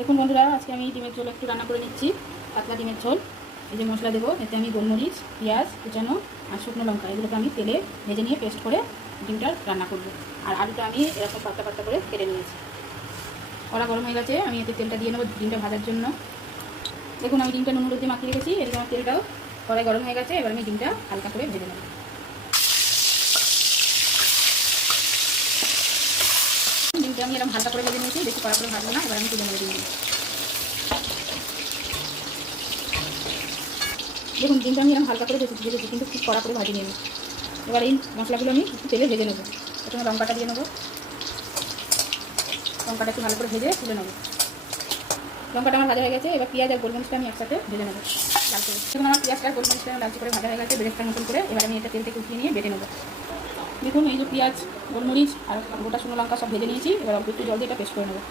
দেখুন বন্ধুরা, আজকে আমি ডিমের ঝোল একটু রান্না করে নিচ্ছি। পাতলা ডিমের ঝোল। এই যে মশলা দেবো, এতে আমি গোলমরিচ, পেঁয়াজ কুচানো আর শুকনো লঙ্কা এগুলোকে আমি তেলে ভেজে নিয়ে পেস্ট করে ডিমটা রান্না করব। আর আলুটা আমি এরকম পাতলা পাতলা করে কেটে নিয়েছি। কড়া গরম হয়ে গেছে, আমি এতে তেলটা দিয়ে নেবো ডিমটা ভাজার জন্য। দেখুন আমি ডিমটা নুন হলুদ দিয়ে মাখিয়ে রেখেছি। এদিকে আমার তেলটাও কড়াই গরম হয়ে গেছে, এবার আমি ডিমটা হালকা করে ভেজে নেব। ডিমটা আমি এরকম হালকা করে ভেজে নিয়েছি, বেশি কড়া করে ভাজবো না। এবার আমি তুলে নেবো ডিমটা। দেখুন ডিমটা আমি এরকম হালকা করে ভেজেছি, কিন্তু খুব কড়া করে ভাজি নেব। এবার এই মশলাগুলো আমি একটু তেলে ভেজে নেবো। প্রথমে লঙ্কাটা দিয়ে নেবো, লঙ্কাটা একটু ভালো করে ভেজে তুলে নেবো। লঙ্কাটা আমার ভাজা হয়ে গেছে, এবার পেঁয়াজ আর গোলমরিচটা আমি একসাথে ভেজে নেবো লাল করে। দেখুন আমার পেঁয়াজটা আর গোলমরিচটা লালচে করে ভাজা হয়ে গেছে বেরেস্তার মতন করে। এবার আমি এটা তেল থেকে উঠিয়ে নিয়ে বেটে নেবো। দেখুন এই যে পেঁয়াজ, গোলমরিচ আর গোটা শুকনো লঙ্কা সব ভেজে নিয়েছি। এবার অল্প একটু জল দিয়ে এটা পেস্ট করে নেবো।